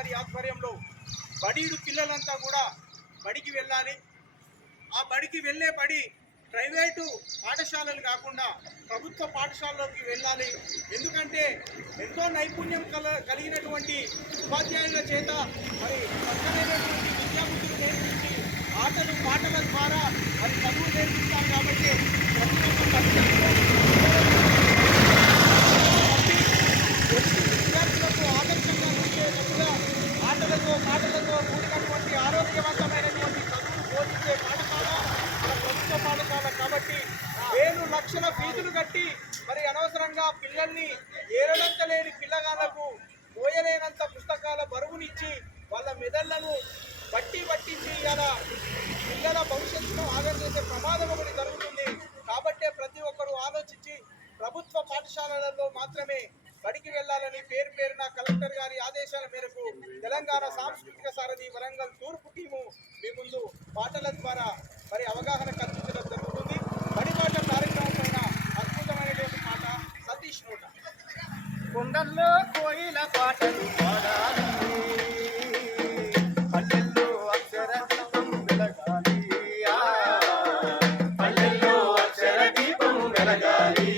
గారి ఆధ్వర్యంలో బడీడు పిల్లలంతా కూడా బడికి వెళ్ళాలి. ఆ బడికి వెళ్ళే బడి ప్రైవేటు పాఠశాలలు కాకుండా ప్రభుత్వ పాఠశాలలోకి వెళ్ళాలి. ఎందుకంటే ఎంతో నైపుణ్యం కలిగినటువంటి ఉపాధ్యాయుల చేత మరి చక్కనైనటువంటి విద్యాబుద్ధులు నేర్పించి ఆటలు పాటల ద్వారా మరి చదువు నేర్పిస్తాం. కాబట్టి విద్యార్థులకు ఆదర్శంగా నిలిచేటట్టుగా ఆటలతో పాటలతో కూడినటువంటి ఆరోగ్యవంతమైనటువంటి చదువులు బోధించే పాఠశాల మన ప్రభుత్వ పాఠశాల. కాబట్టి వేలు లక్షల ఫీజులు కట్టి మరి అనవసరంగా పిల్లల్ని ఏరడంతలేని పిల్లగాళ్లకు మోయలేనంత పుస్తకాల బరువునిచ్చి వాళ్ళ మెదళ్లను పట్టించి ఇలా పిల్లల భవిష్యత్తును ఆగం చేసే ప్రమాదం ఒకటి జరుగుతుంది. కాబట్టే ప్రతి ఒక్కరూ ఆలోచించి ప్రభుత్వ పాఠశాలలలో మాత్రమే బడికి వెళ్లాలని పేరున కలెక్టర్ గారి ఆదేశాల మేరకు తెలంగాణ సాంస్కృతిక సారథి వరంగల్ తూర్పు టీము మీ ముందు పాటల ద్వారా మరి అవగాహన కల్పించడం జరుగుతుంది. బడి పాట కార్యక్రమం పైన అద్భుతమైనటువంటి పాట సతీష్ నోట. కొండల్లో కోయిల పాటలు పాడాలి, పల్లెల్లో అక్షర దీపం వెలగాలి, పల్లెల్లో అక్షర దీపం వెలగాలి.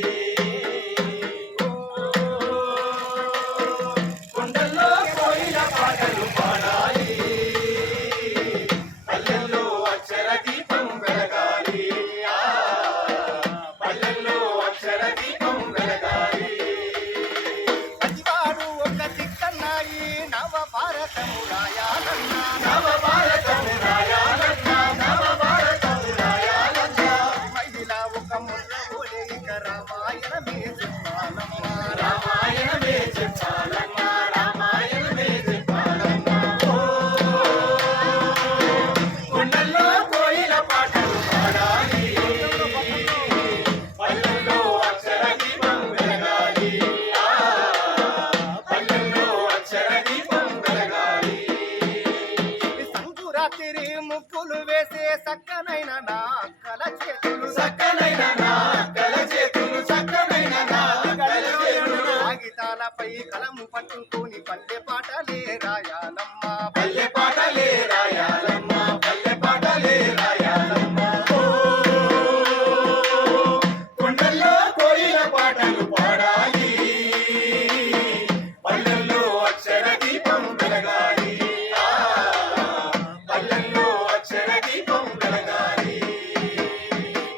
కొండల్లో కోయిల పాటలు పాడాలి, పల్లెల్లో అక్షర దీపం వెలగాలి, పల్లెల్లో అక్షర దీపం వెలగాలి. ప్రతివాడు ఒక దిక్కన్నాయి, నవ భారతము రాయాలన్నా, నవ భారతము రాయాలన్నా, నవ భారతము రాయాలన్నా. మహిళ ఒక ముద్ర ఓలే ఇక రామాయణమే చెప్పాలమ్మా, రామాయణమే చెప్పాలమ్మా, రామాయణమే చెప్పాలమ్మా. కొండల్లో కోయిల పాటలు పాడాలి, పల్లెల్లో అక్షర దీపం వెలగాలి, పల్లెల్లో అక్షర దీపం వెలగాలి. సంకురాత్రి ముక్కులు వేసే సక్కనైన నా అక్కల చేతులు, సక్కనైన నా అక్కల చేతులు, సక్కనైన నా అక్కల చేతులు. కాగితాలపై కలము పట్టుకొని పల్లె పాటలే రాయాలమ్మా, పల్లె పాటలే రాయాలమ్మా, పల్లె పాటలే రాయాలమ్మా. కొండల్లో కోయిల పాటలు పాడాలి, పల్లెల్లో అక్షర దీపం వెలగాలి, పల్లెల్లో అక్షర దీపం వెలగాలి.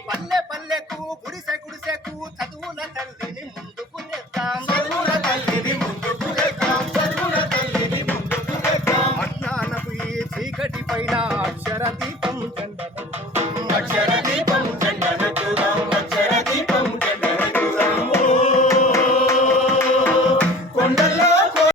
పల్లె పల్లెకు గుడిసె గుడిసెకు చదువుల తల్లిని ముందుకు తెద్దాం, చదువుల తల్లిని ముందుకు తెద్దాం, చదువుల తల్లిని ముందుకు తెద్దాం. అజ్ఞానపు ఈ చీకటి పైన అక్షర దీపం జెండెత్తుదాం, అక్షర